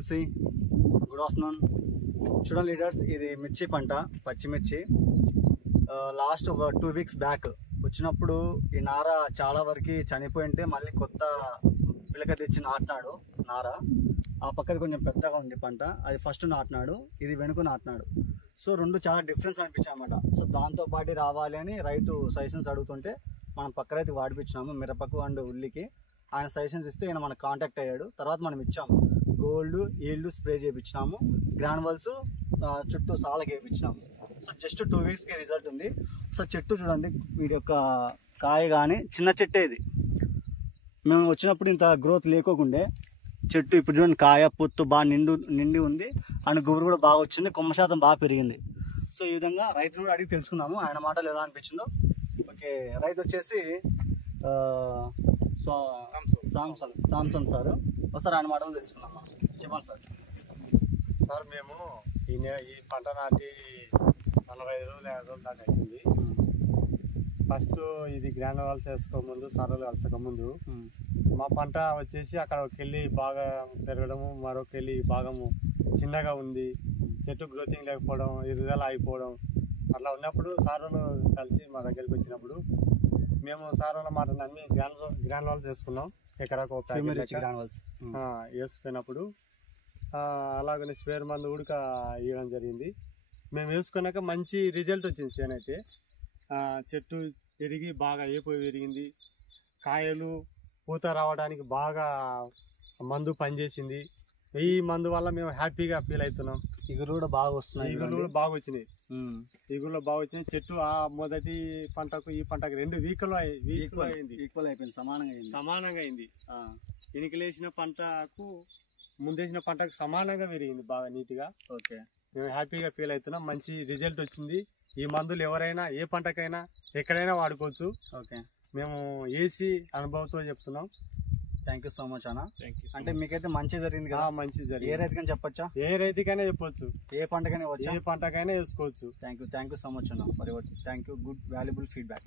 తులసి, good afternoon. చూడండి leaders, ఇది మిర్చి పంట, పచ్చిమిర్చి. లాస్ట్ ఒక 2 weeks బ్యాక్ వచ్చినప్పుడు ఈ నార చాలా వరకు చనిపోయింటే మళ్ళీ కొత్త పిలక తెచ్చి నాటినాడు నార. ఆ పక్కన కొంచెం పెద్దగా ఉంది పంట, అది ఫస్ట్ నాటినాడు, ఇది వెనుక నాటినాడు. సో రెండు చాలా డిఫరెన్స్ అనిపించాయి అన్నమాట. సో దాంతో పాటు రావాలి అని రైతు సజెషన్స్ అడుగుతుంటే మనం పక్క రైతు వాడిపించినాము, మిరపకు అండ్ ఉల్లికి. ఆయన సజెషన్స్ ఇస్తే ఈయన మనకు కాంటాక్ట్ అయ్యాడు. తర్వాత మనం ఇచ్చాము గోల్డ్ ఈల్డ్ స్ప్రే చేయించినాము, గ్రాన్యువల్స్ చుట్టూ సాలకి వేయించినాము. సో జస్ట్ 2 weeksకి రిజల్ట్ ఉంది. సో చెట్టు చూడండి, వీడి యొక్క కాయ కానీ చిన్న చెట్టే ఇది. మేము వచ్చినప్పుడు ఇంత గ్రోత్ లేకోకుండే చెట్టు, ఇప్పుడు చూడండి కాయ పొత్తు బాగా నిండి ఉంది అండ్ గుబురు కూడా బాగా వచ్చింది, కొమ్మ శాతం బాగా పెరిగింది. సో ఈ విధంగా రైతును కూడా అడిగి తెలుసుకున్నాము ఆయన మాటలు ఎలా అనిపించిందో. ఓకే, రైతు వచ్చేసి సామ్సన్ సార్. ఒకసారి ఆయన మాటలు తెలుసుకున్నాము. చెప్పండి సార్. సార్ మేము ఈ పంట నాటి 45 రోజులు 50 రోజులు దాకా అవుతుంది. ఫస్ట్ ఇది గ్రాన్యువల్స్ వేసుకోకముందు, సరళలు కలచకముందు మా పంట వచ్చేసి అక్కడ ఒక కెళ్ళి బాగా పెరగడము, మరొక వెళ్ళి భాగము చిన్నగా ఉంది, చెట్టు గ్రోతింగ్ లేకపోవడం, ఎదుగుదల అయిపోవడం అట్లా ఉన్నప్పుడు సారోలు కలిసి మా దగ్గరికి వచ్చినప్పుడు మేము సారోల మాట నమ్మి గ్రాన్యువల్స్ వేసుకున్నాం. ఎకరాకు ఒక గ్రాన్యువల్స్ వేసుకున్నప్పుడు అలాగనే స్పేర్ మందు కూడా ఇవ్వడం జరిగింది. మేము వేసుకున్నాక మంచి రిజల్ట్ వచ్చింది. చేనైతే చెట్టు పెరిగి బాగా ఏపు పెరిగింది, కాయలు పూత రావడానికి బాగా మందు పనిచేసింది. ఈ మందు వల్ల మేము హ్యాపీగా ఫీల్ అవుతున్నాం. ఇగురు కూడా బాగా వస్తున్నాయి, ఇగురు కూడా బాగా వచ్చినాయి, ఇగురులో బాగా వచ్చినాయి. చెట్టు ఆ మొదటి పంటకు ఈ పంటకు 2 వీక్లో అయింది, ఈక్వల్ అయిపోయింది, సమానంగా అయింది. ఎనికలేసిన పంటకు ముందేసిన పంటకు సమానంగా పెరిగింది, బాగా నీట్గా. ఓకే, మేము హ్యాపీగా ఫీల్ అవుతున్నాం. మంచి రిజల్ట్ వచ్చింది. ఈ మందులు ఎవరైనా ఏ పంటకైనా ఎక్కడైనా వాడుకోవచ్చు. ఓకే, మేము ఏసీ అనుభవంతో చెప్తున్నాం. థ్యాంక్ యూ సో మచ్ అన్న. అంటే మీకైతే మంచి జరిగింది కదా? మంచి జరిగింది. ఏ రైతుకైనా చెప్పొచ్చా? ఏ రైతుకైనా చెప్పొచ్చు, ఏ పంటకైనా ఏ పంటకైనా వేసుకోవచ్చు. థ్యాంక్ యూ సో మచ్ అన్న for your thank you good valuable feedback.